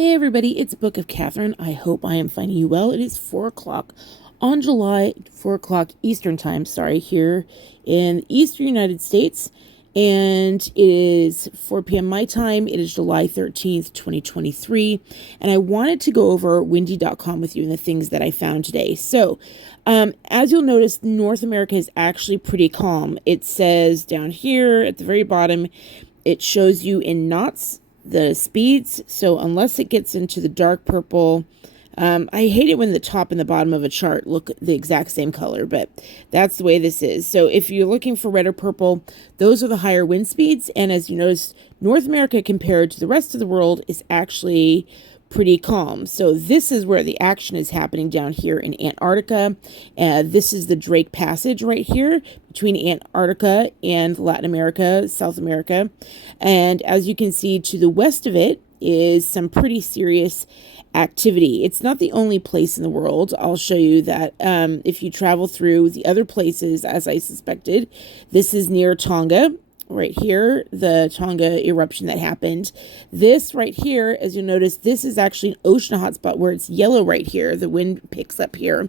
Hey everybody, it's Book of Catherine. I hope I am finding you well. It is 4 o'clock on July, 4 o'clock Eastern time, here in the Eastern United States. And it is 4 p.m. my time. It is July 13th, 2023. And I wanted to go over windy.com with you and the things that I found today. So, as you'll notice, North America is actually pretty calm. It says down here at the very bottom, it shows you in knots the speeds. So unless it gets into the dark purple, I hate it when the top and the bottom of a chart look the exact same color, but that's the way this is. So if you're looking for red or purple, those are the higher wind speeds. And as you notice, North America compared to the rest of the world is actually pretty calm. So this is where the action is happening down here in Antarctica. This is the Drake Passage right here between Antarctica and Latin America, South America. And as you can see to the west of it is some pretty serious activity. It's not the only place in the world. I'll show you that if you travel through the other places, as I suspected. This is near Tonga. Right here, the Tonga eruption that happened. This right here, as you notice, this is actually an ocean hotspot where it's yellow right here. The wind picks up here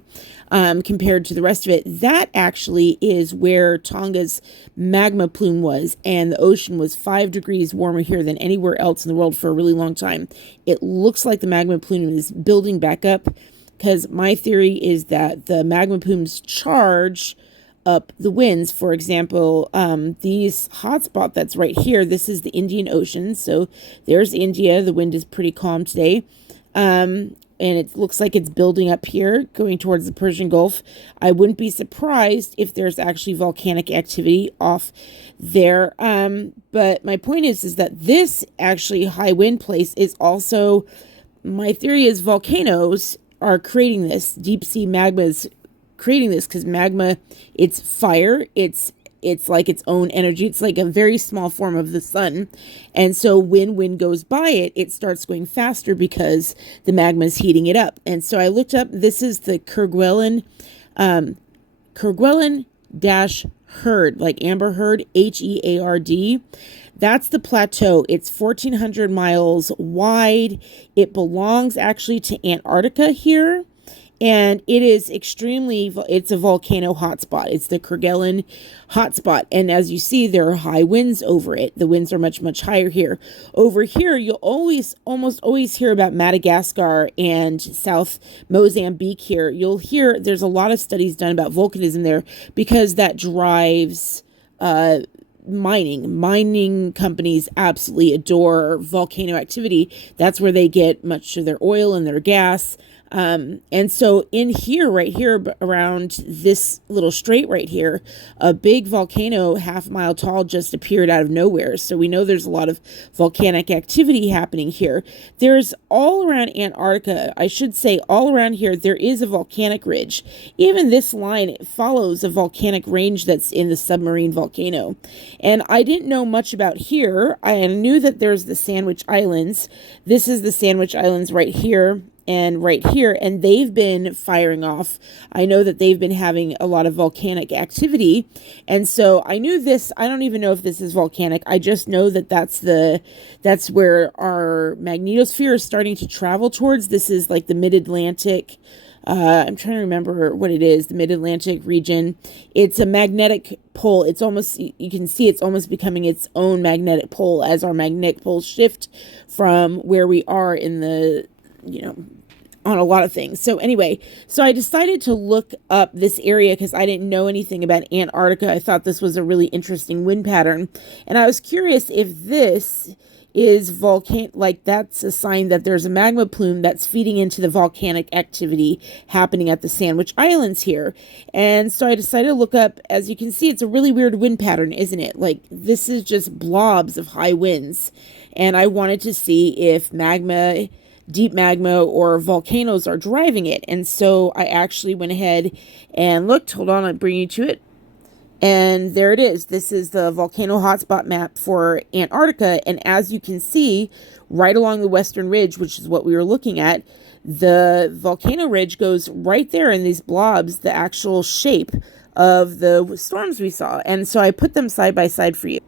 compared to the rest of it. That actually is where Tonga's magma plume was, and the ocean was 5 degrees warmer here than anywhere else in the world for a really long time. It looks like the magma plume is building back up because my theory is that the magma plumes charge up the winds. For example, these hotspot that's right here, this is the Indian Ocean. So there's India. The wind is pretty calm today. And it looks like it's building up here, going towards the Persian Gulf. I wouldn't be surprised if there's actually volcanic activity off there. But my point is that this actually high wind place is also, my theory is volcanoes are creating this. Deep sea magma is creating this because magma, it's fire, it's like its own energy. It's like a very small form of the sun, and so when wind goes by it, it starts going faster because the magma is heating it up. And so I looked up, this is the Kerguelen dash Heard, like Amber Heard, Heard. That's the plateau. It's 1,400 miles wide. It belongs actually to Antarctica here. And it is it's a volcano hotspot. It's the Kerguelen hotspot. And as you see, there are high winds over it. The winds are much, much higher here. Over here, you'll almost always hear about Madagascar and South Mozambique here. You'll hear there's a lot of studies done about volcanism there because that drives mining companies absolutely adore volcano activity. That's where they get much of their oil and their gas. And so in here, right here, around this little strait right here, a big volcano 1/2 mile tall just appeared out of nowhere. So we know there's a lot of volcanic activity happening here. There's all around Antarctica, I should say all around here, there is a volcanic ridge. Even this line follows a volcanic range that's in the submarine volcano. And I didn't know much about here. I knew that there's the Sandwich Islands. This is the Sandwich Islands right here and right here, and they've been firing off. I know that they've been having a lot of volcanic activity, and so I knew this. I don't even know if this is volcanic. I just know that that's where our magnetosphere is starting to travel towards. This is like the mid-Atlantic. I'm trying to remember what it is, the mid-Atlantic region. It's a magnetic pole. It's almost, you can see it's almost becoming its own magnetic pole as our magnetic poles shift from where we are in the, on a lot of things. So anyway, so I decided to look up this area because I didn't know anything about Antarctica. I thought this was a really interesting wind pattern. And I was curious if this is that's a sign that there's a magma plume that's feeding into the volcanic activity happening at the Sandwich Islands here. And so I decided to look up. As you can see, it's a really weird wind pattern, isn't it? Like, this is just blobs of high winds. And I wanted to see if deep magma or volcanoes are driving it. And so I actually went ahead and looked. Hold on, I'll bring you to it. And there it is. This is the volcano hotspot map for Antarctica. And as you can see, right along the western ridge, which is what we were looking at, the volcano ridge goes right there in these blobs, the actual shape of the storms we saw. And so I put them side by side for you.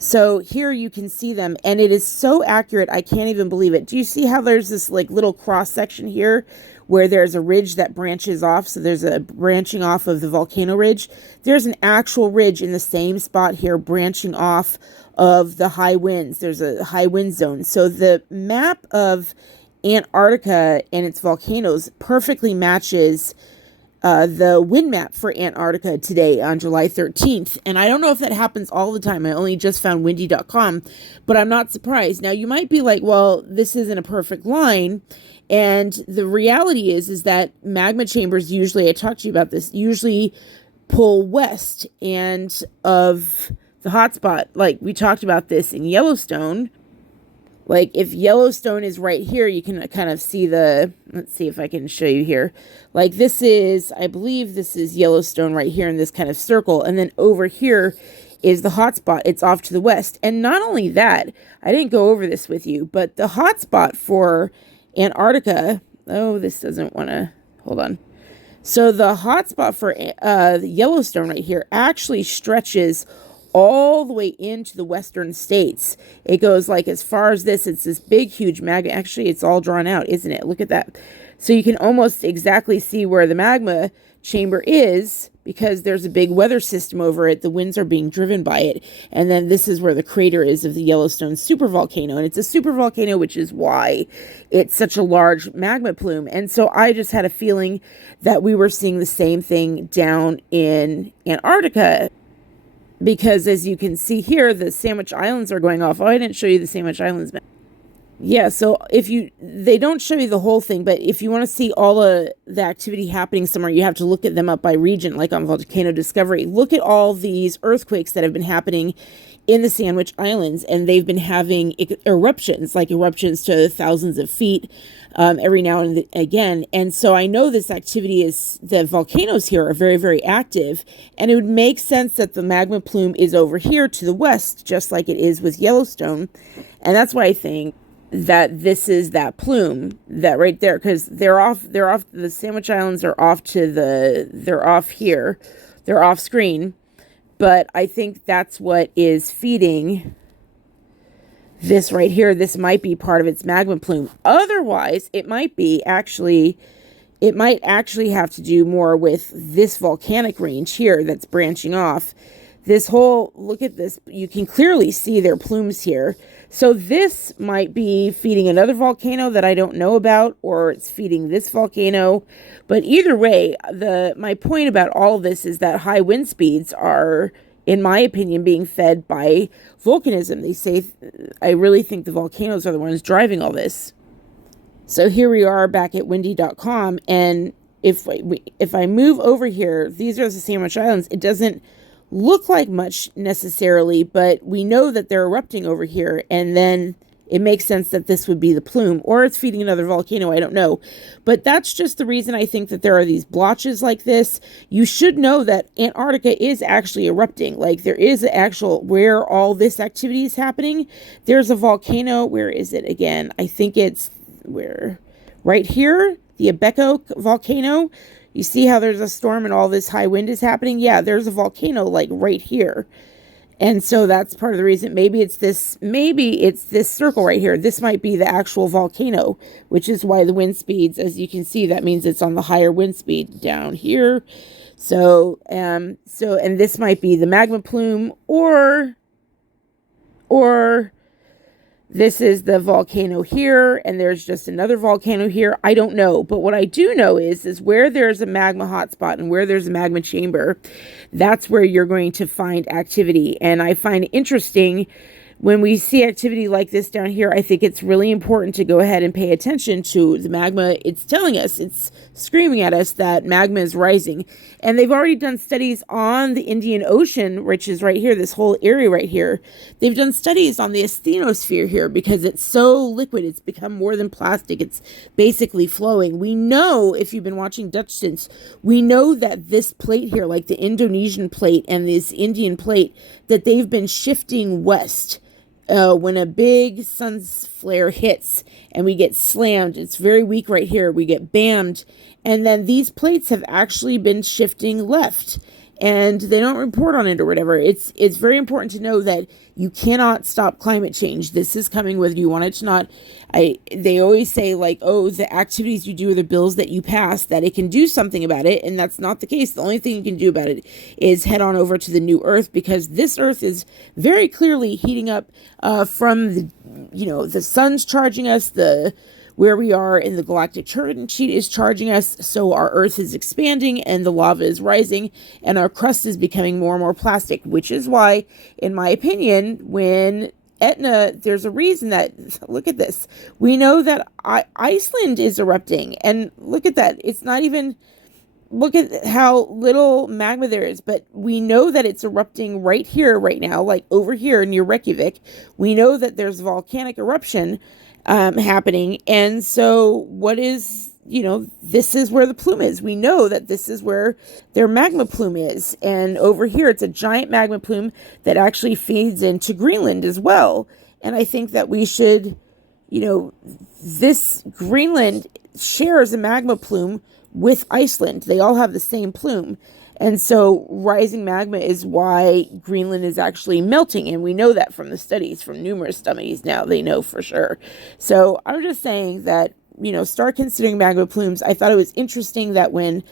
So here you can see them, and it is so accurate, I can't even believe it. Do you see how there's this like little cross section here where there's a ridge that branches off? So there's a branching off of the volcano ridge. There's an actual ridge in the same spot here branching off of the high winds. There's a high wind zone. So the map of Antarctica and its volcanoes perfectly matches the wind map for Antarctica today on July 13th. And I don't know if that happens all the time. I only just found windy.com, but I'm not surprised. Now you might be like, well, this isn't a perfect line. And the reality is that magma chambers usually, I talked to you about this, usually pull west and of the hotspot. Like we talked about this in Yellowstone. Like if Yellowstone is right here, you can kind of see let's see if I can show you here. Like this is, I believe this is Yellowstone right here in this kind of circle. And then over here is the hotspot. It's off to the west. And not only that, I didn't go over this with you, but the hotspot for Antarctica, oh, this doesn't want to, hold on. So the hotspot for Yellowstone right here actually stretches all the way into the western states. It goes like as far as this. It's this big, huge magma. Actually, it's all drawn out, isn't it? Look at that. So you can almost exactly see where the magma chamber is because there's a big weather system over it. The winds are being driven by it. And then this is where the crater is of the Yellowstone supervolcano. And it's a supervolcano, which is why it's such a large magma plume. And so I just had a feeling that we were seeing the same thing down in Antarctica. Because as you can see here, the Sandwich Islands are going off. Oh, I didn't show you the Sandwich Islands map. Yeah, so they don't show you the whole thing, but if you want to see all of the activity happening somewhere, you have to look at them up by region, like on Volcano Discovery. Look at all these earthquakes that have been happening in the Sandwich Islands, and they've been having eruptions, like eruptions to thousands of feet every now and again. And so I know this activity the volcanoes here are very, very active, and it would make sense that the magma plume is over here to the west, just like it is with Yellowstone. And that's why I think that this is that plume that right there, because they're off, the Sandwich Islands are they're off here, they're off screen. But I think that's what is feeding this right here. This might be part of its magma plume. Otherwise, it might actually have to do more with this volcanic range here that's branching off. Look at this. You can clearly see their plumes here. So this might be feeding another volcano that I don't know about, or it's feeding this volcano. But either way, my point about all of this is that high wind speeds are, in my opinion, being fed by volcanism. They say, I really think the volcanoes are the ones driving all this. So here we are back at windy.com, and if I move over here, these are the Sandwich Islands. It doesn't look like much necessarily, but we know that they're erupting over here, and then it makes sense that this would be the plume, or it's feeding another volcano. I don't know, but that's just the reason I think that there are these blotches like this. You should know that Antarctica is actually erupting. Like there is an actual, where all this activity is happening, there's a volcano. Where is it again? I think it's right here, the Abaco volcano. You see how there's a storm and all this high wind is happening? Yeah, there's a volcano like right here. And so that's part of the reason. Maybe it's this circle right here. This might be the actual volcano, which is why the wind speeds, as you can see, that means it's on the higher wind speed down here. So and this might be the magma plume, or this is the volcano here, and there's just another volcano here. I don't know. But what I do know is where there's a magma hotspot and where there's a magma chamber, that's where you're going to find activity. And I find it interesting when we see activity like this down here. I think it's really important to go ahead and pay attention to the magma. It's telling us, it's screaming at us that magma is rising. And they've already done studies on the Indian Ocean, which is right here, this whole area right here. They've done studies on the asthenosphere here because it's so liquid. It's become more than plastic. It's basically flowing. We know, if you've been watching Dutch Stints, we know that this plate here, like the Indonesian plate and this Indian plate, that they've been shifting west. When a big sun flare hits and we get slammed, it's very weak right here, we get bammed, and then these plates have actually been shifting left. and they don't report on it or whatever. It's very important to know that you cannot stop climate change. This is coming whether you want it to not. They always say like, oh, the activities you do or the bills that you pass, that it can do something about it, and that's not the case. The only thing you can do about it is head on over to the new Earth, because this Earth is very clearly heating up from the sun's charging us, the where we are in the galactic current sheet is charging us, so our Earth is expanding and the lava is rising and our crust is becoming more and more plastic, which is why, in my opinion, when Etna, there's a reason that, look at this, we know that Iceland is erupting, and look at that, it's not even, look at how little magma there is, but we know that it's erupting right here, right now, like over here near Reykjavik. We know that there's volcanic eruption happening. And so this is where the plume is. We know that this is where their magma plume is. And over here, it's a giant magma plume that actually feeds into Greenland as well. And I think that we should, this Greenland shares a magma plume with Iceland. They all have the same plume. And so rising magma is why Greenland is actually melting. And we know that from the studies, from numerous studies now, they know for sure. So I'm just saying that, start considering magma plumes. I thought it was interesting that when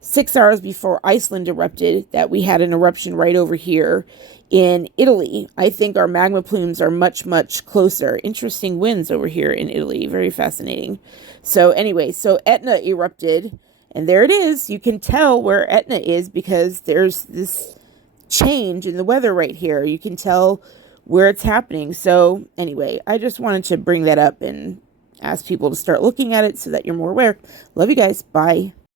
6 hours before Iceland erupted, that we had an eruption right over here in Italy. I think our magma plumes are much, much closer. Interesting winds over here in Italy. Very fascinating. So anyway, so Etna erupted. And there it is. You can tell where Etna is because there's this change in the weather right here. You can tell where it's happening. So anyway, I just wanted to bring that up and ask people to start looking at it so that you're more aware. Love you guys. Bye.